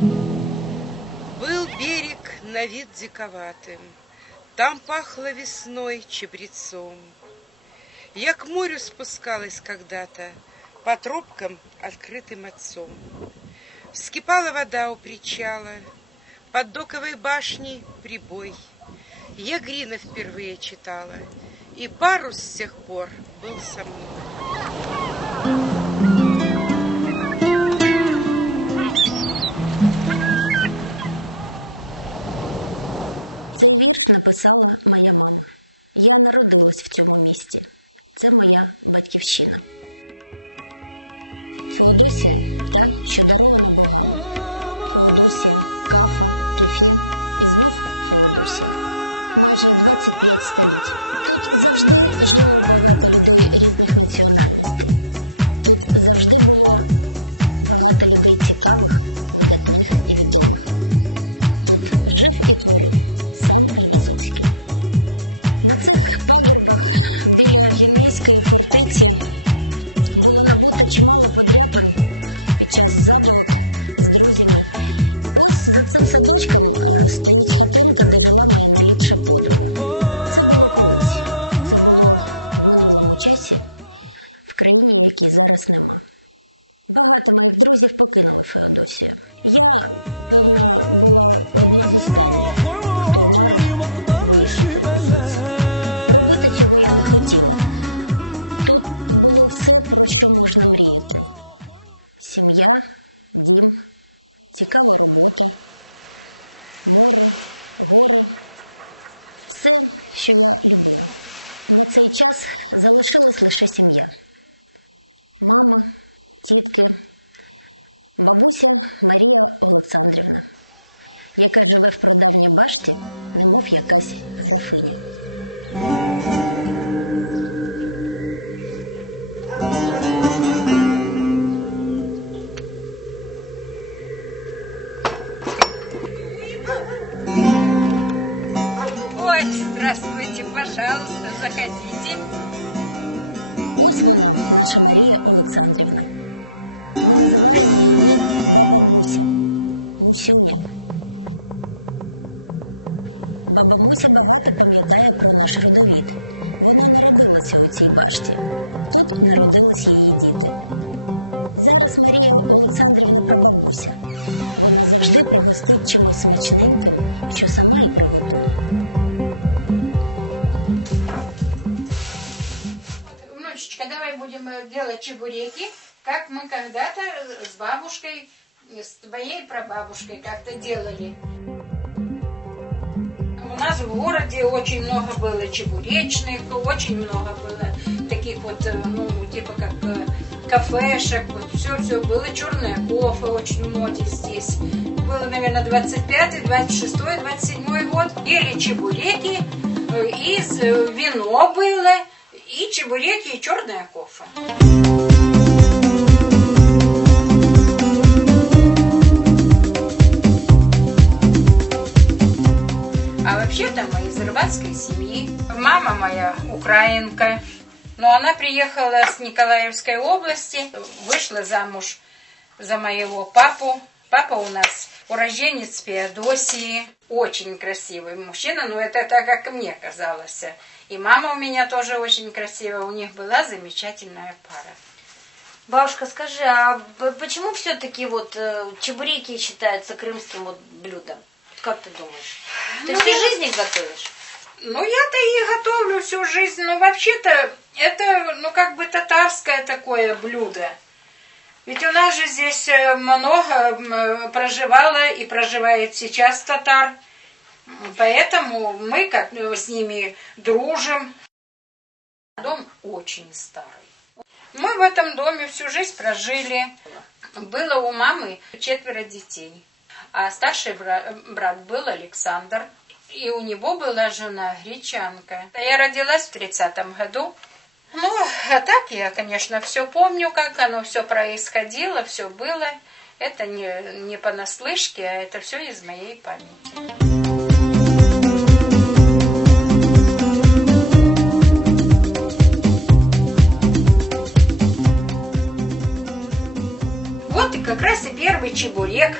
Был берег на вид диковатым, Там пахло весной чабрецом. Я к морю спускалась когда-то По тропкам, открытым отцом. Вскипала вода у причала, Под доковой башней прибой. Я Грина впервые читала, И парус с тех пор был со мной. Цей вірш написала моя мама. Я народилась в цьому місті. Це моя батьківщина. Феодосія та, що дарована богами. Феодосія, Кафа, Кефе і знов Феодосія. Майже 25 століть. Тут завжди жило багато людей різних національностей. Тут завжди було багато людей цікавих, видатних і відомих. Тут жив і творив сам Альвазовський. На цих пагорбах біля Гінейської фортеці було набуто чимало подряпин під час забавок з друзями. Ось за цим садочком е, стоїть хатинка, де жила моя найліпша подруга. Це було колись. Це було в минулому часі, в країні, якій зараз нема. Багато моїх друзів покинули Феодосію. Я, певно, була одна з останніх, хто марив виїхати звідси. Робити цього я не хотіла. Тут було все, про що можна мріяти: сім'я, дім, цікава робота, море, гори все, що я любила. На цей час залишилась лише сім'я: мама, тітки, бабуся Марія Олександрівна, яка живе в прадавній башті, немов якась графиня. Ой, здравствуйте, пожалуйста, заходите. Ось вона, наша Марія Олександрівна. Ми називаємо її баба Муся, Мусюня. Баба Муся багато пам'ятає про наш родовід. Вона народилася у цій башті. Тут народились її діти. Зараз Марія Олександрівна прабабуся. Вона завжди пригостить чимось смачненьким, що сама і приготує. Внучечка, давай будем э, делать чебуреки, как мы когда-то с бабушкой, с твоей прабабушкой как-то делали. Нас в городе очень много было чебуречных, очень много было таких вот, э, ну, типа как э, кафешек, вот все-все было. Черное кофе очень в моде здесь. Было, наверное, 25 26 27 год. Ели чебуреки, э, и вино было, и чебуреки, и черное кофе. Вообще-то мы из рыбацкой семьи. Мама моя украинка. Но она приехала с Николаевской области, вышла замуж за моего папу. Папа у нас уроженец Феодосии. Очень красивый мужчина, но это так, как мне казалось. И мама у меня тоже очень красивая. У них была замечательная пара. Бабушка, скажи, а почему все-таки вот э, чебуреки считаются крымским вот блюдом? Как ты думаешь? Ты Ну, всю я- жизнь их готовишь? Ну, я-то и готовлю всю жизнь, но вообще-то это, ну, как бы татарское такое блюдо. Ведь у нас же здесь э, много э, проживало и проживает сейчас татар. Поэтому мы как э, с ними дружим. Дом очень старый. Мы в этом доме всю жизнь прожили. Было у мамы четверо детей. А старший бра- брат был Александр. И у него была жена гречанка. Я родилась в 30 году. Ну, а так я, конечно, все помню, как оно все происходило, все было. Это не, не понаслышке, а это все из моей памяти. Вот и как раз и первый чебурек.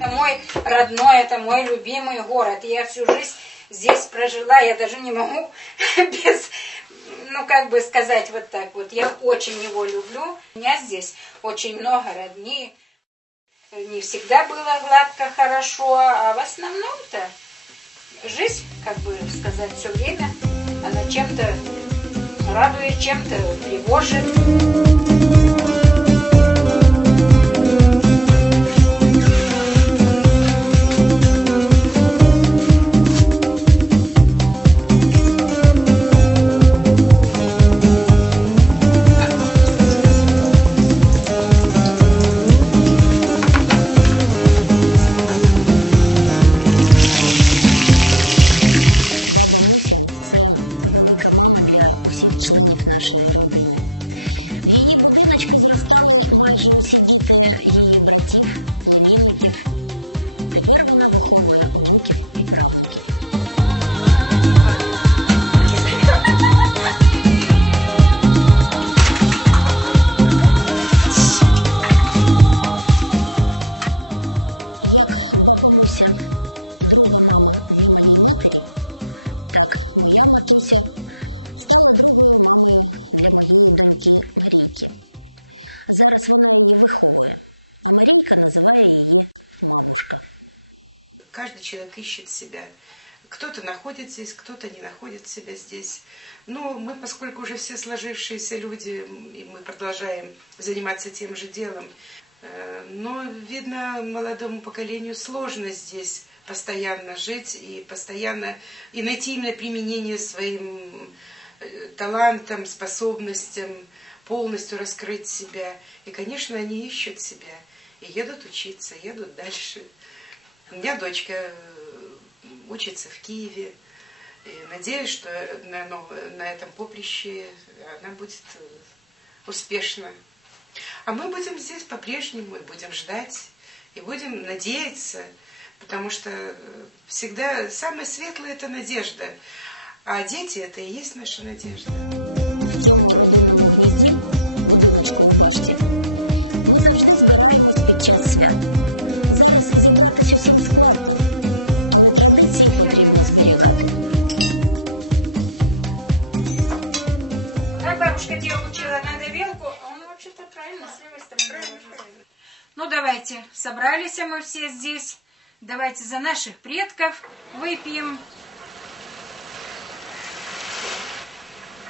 Это мой родной, это мой любимый город. Я всю жизнь здесь прожила, я даже не могу без, ну как бы сказать вот так вот. Я очень его люблю. У меня здесь очень много родни. Не всегда было гладко, хорошо, а в основном-то жизнь, как бы сказать, все время, она чем-то радует, чем-то тревожит. Баба Муся це велика мама для усіх членів нашої родини. В її будиночку зростали майже усі діти її братів, племінників. Тепер вона виховує онуків і правнуків. Як баба Муся, друга мама для моєї матері, так моя матуся стала другою мамою для моєї доньки Марійки. Зараз вона її виховує, а Марійка називає її мабушка. Каждый человек ищет себя. Кто-то находит здесь, кто-то не находит себя здесь. Но мы, поскольку уже все сложившиеся люди, и мы продолжаем заниматься тем же делом, э, но, видно, молодому поколению сложно здесь постоянно жить и постоянно и найти именно применение своим э, талантам, способностям, полностью раскрыть себя. И, конечно, они ищут себя и едут учиться, едут дальше. У меня дочка э, учится в Киеве. И надеюсь, что на, на этом поприще она будет э, успешна. А мы будем здесь по-прежнему и будем ждать, и будем надеяться, потому что э, всегда самое светлое – это надежда. А дети – это и есть наша надежда. В цьому родинному гнізді, будиночку у башті, ми завжди збираємось під час свят. Зараз зібратись усім складно, але традиції потрібно зберігати. Как бабушка тебя учила, надо вилку, а он вообще-то правильно, с левой стороны. Ну давайте, собрались мы все здесь. Давайте за наших предков выпьем.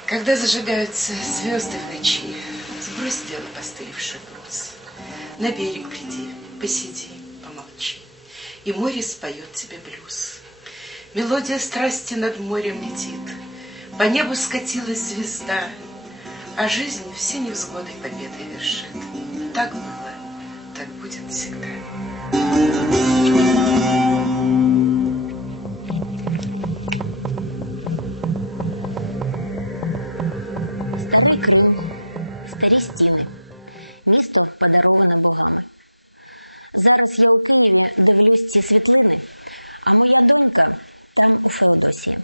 Когда зажигаются звезды в ночи, сбрось дело постыливший груз. На берег приди, посиди, помолчи, и море споет тебе блюз. Мелодия страсти над морем летит, по небу скатилась звезда, а жизнь все невзгоды победой вершит. Так было, так будет всегда. Старий Крим, старі стіни, місто подароване богами. Зараз я у Києві дивлюсь ці світлини, а моя донька там у Феодосії.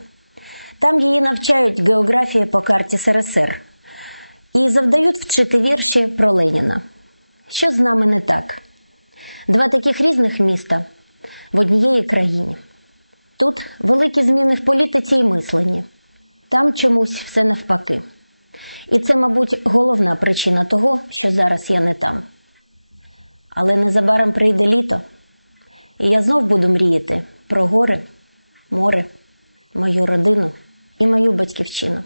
Там її навчають географії по карті СРСР і завдають вчити вірші про Леніна. Що з нами не так? Два таких різних міста в однієї країні. Тут великі зміни в політиці і мисленні, там чомусь все навпаки. І це, мабуть, головна причина того, що зараз я не там. Але незабаром прийде літо, і я знов буду мріяти про гори, море, мою родину і мою батьківщину.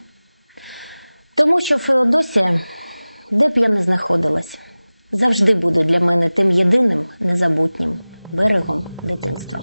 Тому що Феодосія, де б я не знаходилась, завжди буде для мене тим єдиним незабутнім берегом дитинства.